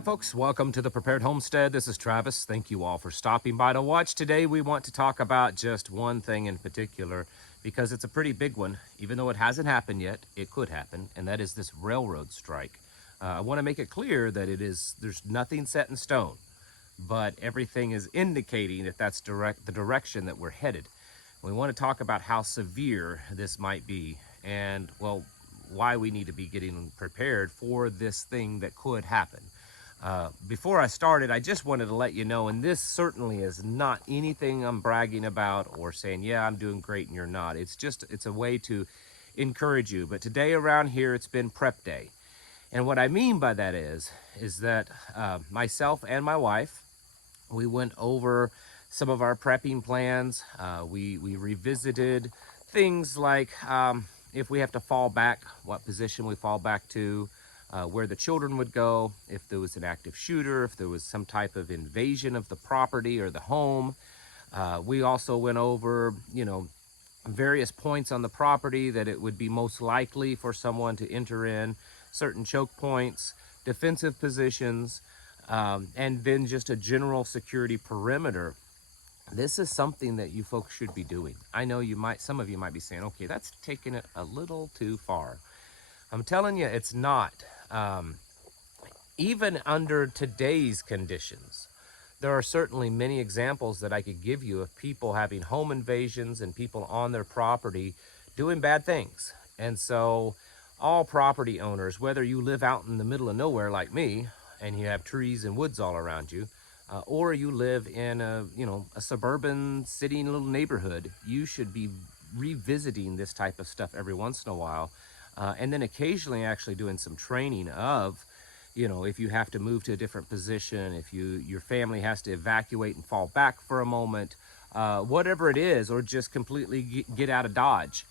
Hi folks, welcome to the Prepared Homestead. This is Travis. Thank you all for stopping by to watch. Today we want to talk about just one thing in particular because it's a pretty big one. Even though it hasn't happened yet, it could happen, and that is this railroad strike. I want to make it clear that there's nothing set in stone, but everything is indicating that that's the direction that we're headed. We want to talk about how severe this might be and, well, why we need to be getting prepared for this thing that could happen. Before I started, I just wanted to let you know, and this certainly is not anything I'm bragging about or saying, yeah, I'm doing great and you're not. It's a way to encourage you. But today around here, it's been prep day. And what I mean by that is that myself and my wife, we went over some of our prepping plans. We revisited things like if we have to fall back, what position we fall back to, where the children would go, if there was an active shooter, if there was some type of invasion of the property or the home. We also went over, various points on the property that it would be most likely for someone to enter in, certain choke points, defensive positions, and then just a general security perimeter. This is something that you folks should be doing. I know some of you might be saying, okay, that's taking it a little too far. I'm telling you, it's not. Even under today's conditions, there are certainly many examples that I could give you of people having home invasions and people on their property doing bad things. And so all property owners, whether you live out in the middle of nowhere like me and you have trees and woods all around you, or you live in a suburban city little neighborhood, you should be revisiting this type of stuff every once in a while. And then occasionally actually doing some training of, if you have to move to a different position, if your family has to evacuate and fall back for a moment, whatever it is, or just completely get out of Dodge.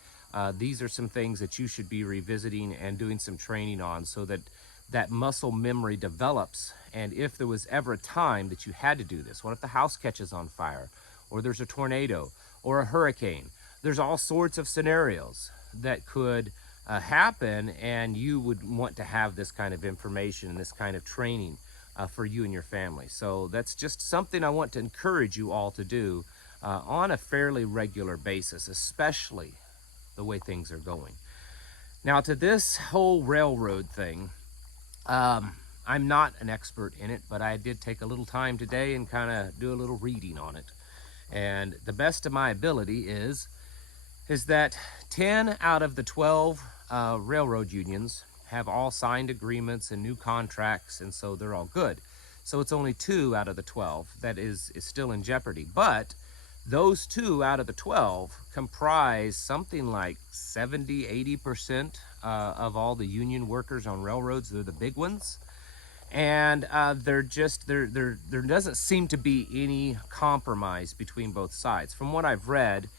These are some things that you should be revisiting and doing some training on so that that muscle memory develops. And if there was ever a time that you had to do this, what if the house catches on fire, or there's a tornado, or a hurricane? There's all sorts of scenarios that could happen, and you would want to have this kind of information and this kind of training for you and your family. So that's just something I want to encourage you all to do on a fairly regular basis, especially the way things are going. Now, to this whole railroad thing, I'm not an expert in it, but I did take a little time today and kind of do a little reading on it. And the best of my ability is that 10 out of the 12 railroad unions have all signed agreements and new contracts, and so they're all good. So it's only 2 out of the 12 that is still in jeopardy. But those 2 out of the 12 comprise something like 70–80% of all the union workers on railroads. They're the big ones. And there doesn't seem to be any compromise between both sides. From what I've read,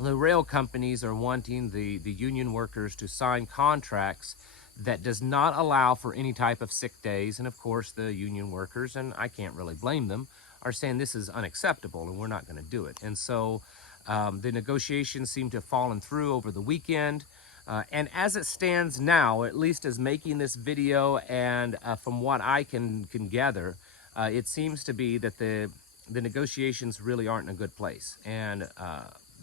the rail companies are wanting the union workers to sign contracts that does not allow for any type of sick days. And of course, the union workers, and I can't really blame them, are saying this is unacceptable and we're not going to do it. And so the negotiations seem to have fallen through over the weekend. And as it stands now, at least as making this video, and from what I can gather, it seems to be that the negotiations really aren't in a good place. And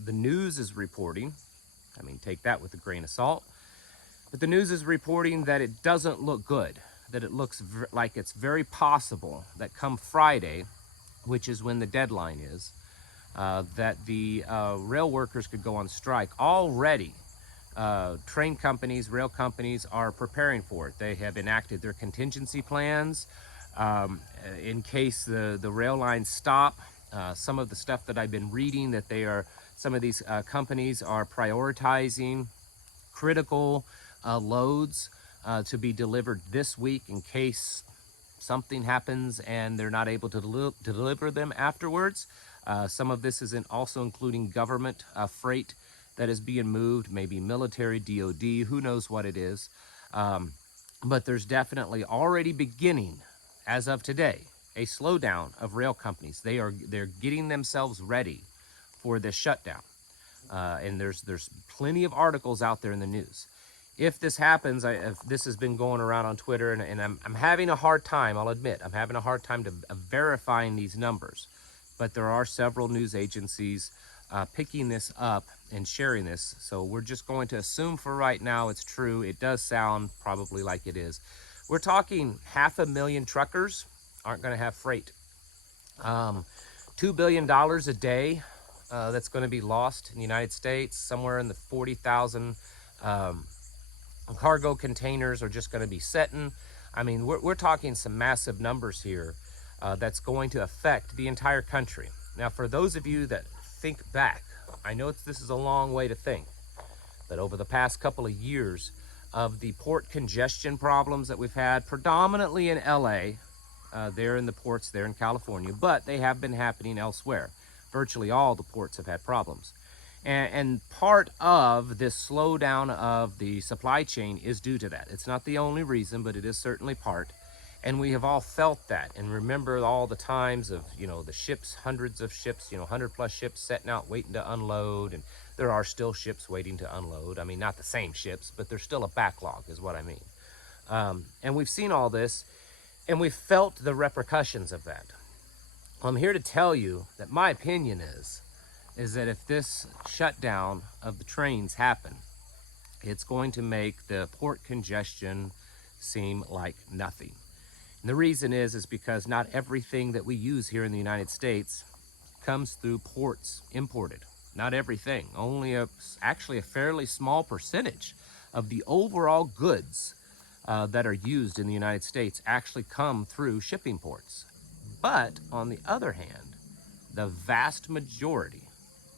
the news is reporting, take that with a grain of salt, but the news is reporting that it doesn't look good, that it looks like it's very possible that come Friday, which is when the deadline is, that the rail workers could go on strike. Already, train companies, rail companies are preparing for it. They have enacted their contingency plans in case the rail lines stop. Some of the stuff that I've been reading, that some of these companies are prioritizing critical loads to be delivered this week in case something happens and they're not able to deliver them afterwards. Some of this is also including government freight that is being moved, maybe military, DOD, who knows what it is. But there's definitely already beginning, as of today, a slowdown of rail companies. They're getting themselves ready for this shutdown. And there's plenty of articles out there in the news. if this happens, if this has been going around on Twitter, and I'm having a hard time, I'll admit, I'm having a hard time verifying these numbers. But there are several news agencies picking this up and sharing this. So we're just going to assume for right now it's true. It does sound probably like it is. We're talking 500,000 truckers aren't going to have freight. $2 billion a day that's going to be lost in the United States. Somewhere in the 40,000 cargo containers are just going to be setting. I mean, we're talking some massive numbers here that's going to affect the entire country. Now, for those of you that think back, I know this is a long way to think, but over the past couple of years of the port congestion problems that we've had, predominantly in LA, there in the ports there in California, but they have been happening elsewhere. Virtually all the ports have had problems. And part of this slowdown of the supply chain is due to that. It's not the only reason, but it is certainly part. And we have all felt that. And remember all the times of, the ships, hundreds of ships, 100 plus ships setting out waiting to unload. And there are still ships waiting to unload. I mean, not the same ships, but there's still a backlog is what I mean. And we've seen all this, and we've felt the repercussions of that. I'm here to tell you that my opinion is that if this shutdown of the trains happen, it's going to make the port congestion seem like nothing. And the reason is because not everything that we use here in the United States comes through ports imported. Not everything. Only actually a fairly small percentage of the overall goods that are used in the United States actually come through shipping ports. But on the other hand, the vast majority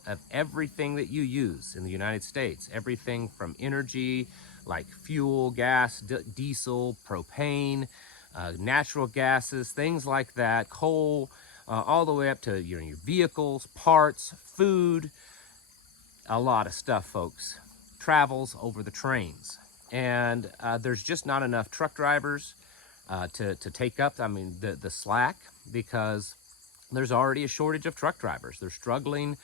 of everything that you use in the United States, everything from energy like fuel, gas, diesel, propane, natural gases, things like that, coal, all the way up to your vehicles, parts, food, a lot of stuff, folks, travels over the trains. And there's just not enough truck drivers to take up, the slack, because there's already a shortage of truck drivers. They're struggling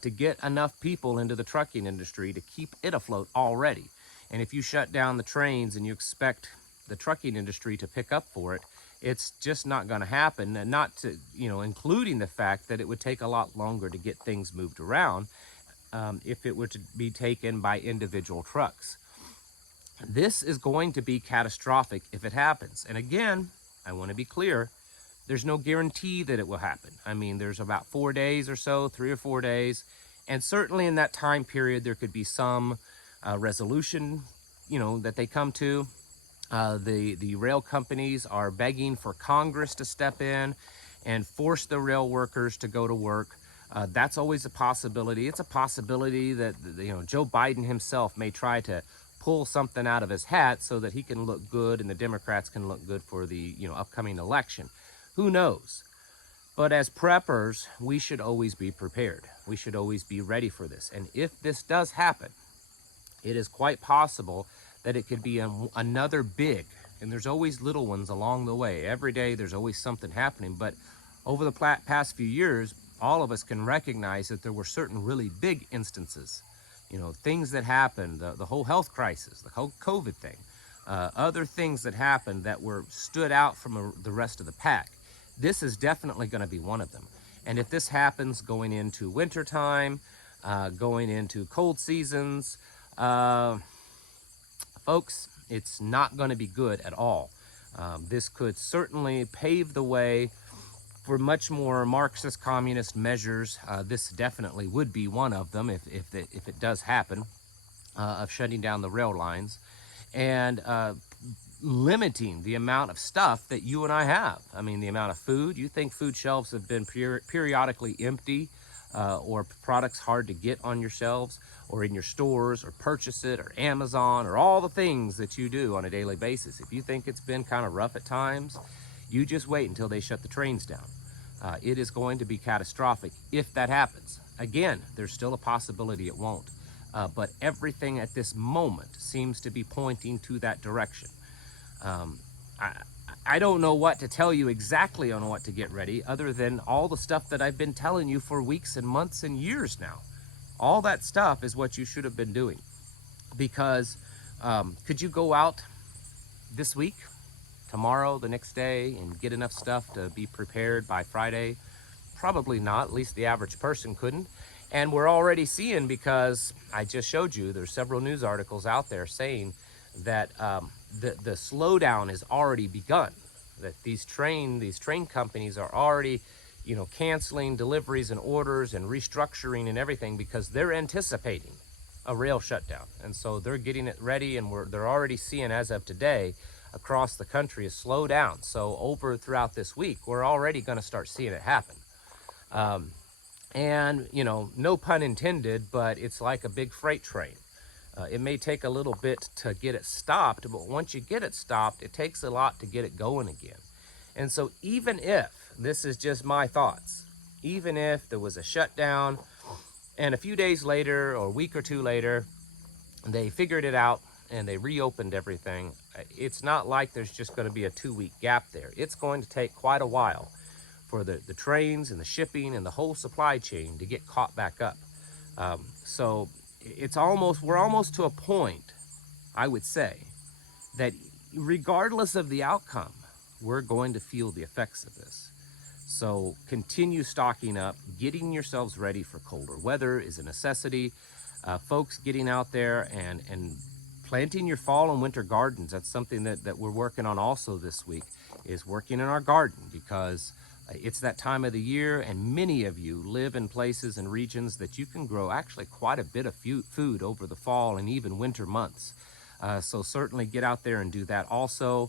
to get enough people into the trucking industry to keep it afloat already. And if you shut down the trains and you expect the trucking industry to pick up for it, it's just not going to happen. And not to, including the fact that it would take a lot longer to get things moved around if it were to be taken by individual trucks. This is going to be catastrophic if it happens. And again, I want to be clear, there's no guarantee that it will happen. I mean, there's about 4 days or so, 3 or 4 days. And certainly in that time period, there could be some resolution, that they come to. The rail companies are begging for Congress to step in and force the rail workers to go to work. That's always a possibility. It's a possibility that, Joe Biden himself may try to pull something out of his hat so that he can look good and the Democrats can look good for the, upcoming election. Who knows? But as preppers, we should always be prepared. We should always be ready for this. And if this does happen, it is quite possible that it could be another big, and there's always little ones along the way. Every day there's always something happening. But over the past few years, all of us can recognize that there were certain really big instances, things that happened, the whole health crisis, the whole COVID thing, other things that happened that stood out from the rest of the pack. This is definitely going to be one of them. And if this happens going into wintertime, going into cold seasons, folks, it's not going to be good at all. This could certainly pave the way for much more Marxist communist measures. This definitely would be one of them if it does happen, of shutting down the rail lines and limiting the amount of stuff that you and I have. I mean, the amount of food. You think food shelves have been periodically empty or products hard to get on your shelves or in your stores or purchase it or Amazon or all the things that you do on a daily basis. If you think it's been kind of rough at times, you just wait until they shut the trains down. It is going to be catastrophic if that happens. Again, there's still a possibility it won't. But everything at this moment seems to be pointing to that direction. I don't know what to tell you exactly on what to get ready other than all the stuff that I've been telling you for weeks and months and years now. All that stuff is what you should have been doing, because Could you go out this week, tomorrow, the next day, and get enough stuff to be prepared by Friday? Probably not, at least the average person couldn't. And we're already seeing, because I just showed you, there's several news articles out there saying that the slowdown has already begun. That these train companies are already, canceling deliveries and orders and restructuring and everything because they're anticipating a rail shutdown. And so they're getting it ready, and they're already seeing, as of today, across the country, a slowdown. So over throughout this week, we're already going to start seeing it happen. And, no pun intended, but it's like a big freight train. It may take a little bit to get it stopped, but once you get it stopped, it takes a lot to get it going again. And so even if, this is just my thoughts, even if there was a shutdown and a few days later or a week or two later, they figured it out and they reopened everything, it's not like there's just going to be a 2-week gap there. It's going to take quite a while for the trains and the shipping and the whole supply chain to get caught back up. So we're almost to a point, I would say, that regardless of the outcome, we're going to feel the effects of this. So continue stocking up. Getting yourselves ready for colder weather is a necessity. Folks, getting out there and planting your fall and winter gardens. That's something that we're working on also this week, is working in our garden, because it's that time of the year, and many of you live in places and regions that you can grow actually quite a bit of food over the fall and even winter months. So certainly get out there and do that also.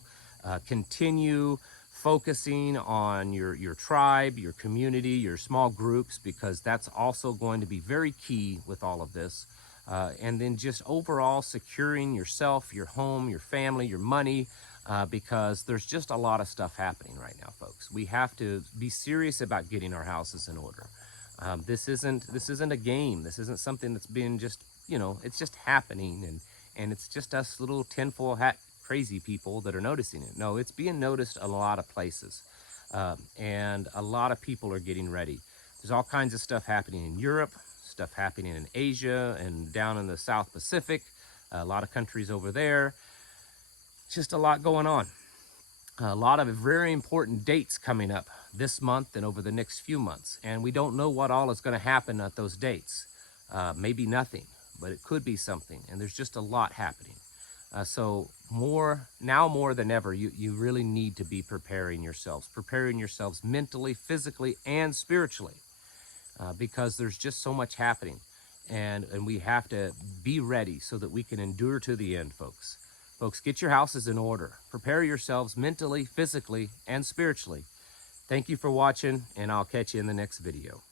Continue focusing on your tribe, your community, your small groups, because that's also going to be very key with all of this. And then just overall securing yourself, your home, your family, your money, because there's just a lot of stuff happening right now, folks. We have to be serious about getting our houses in order. This isn't a game. This isn't something that's been just, it's just happening, and it's just us little tinfoil hat crazy people that are noticing it. No, it's being noticed a lot of places, and a lot of people are getting ready. There's all kinds of stuff happening in Europe, stuff happening in Asia and down in the South Pacific, a lot of countries over there. Just a lot going on. A lot of very important dates coming up this month and over the next few months, and we don't know what all is going to happen at those dates. Maybe nothing, but it could be something, and there's just a lot happening. So now more than ever, you really need to be preparing yourselves mentally, physically, and spiritually, because there's just so much happening, and we have to be ready so that we can endure to the end, folks. Folks, get your houses in order. Prepare yourselves mentally, physically, and spiritually. Thank you for watching, and I'll catch you in the next video.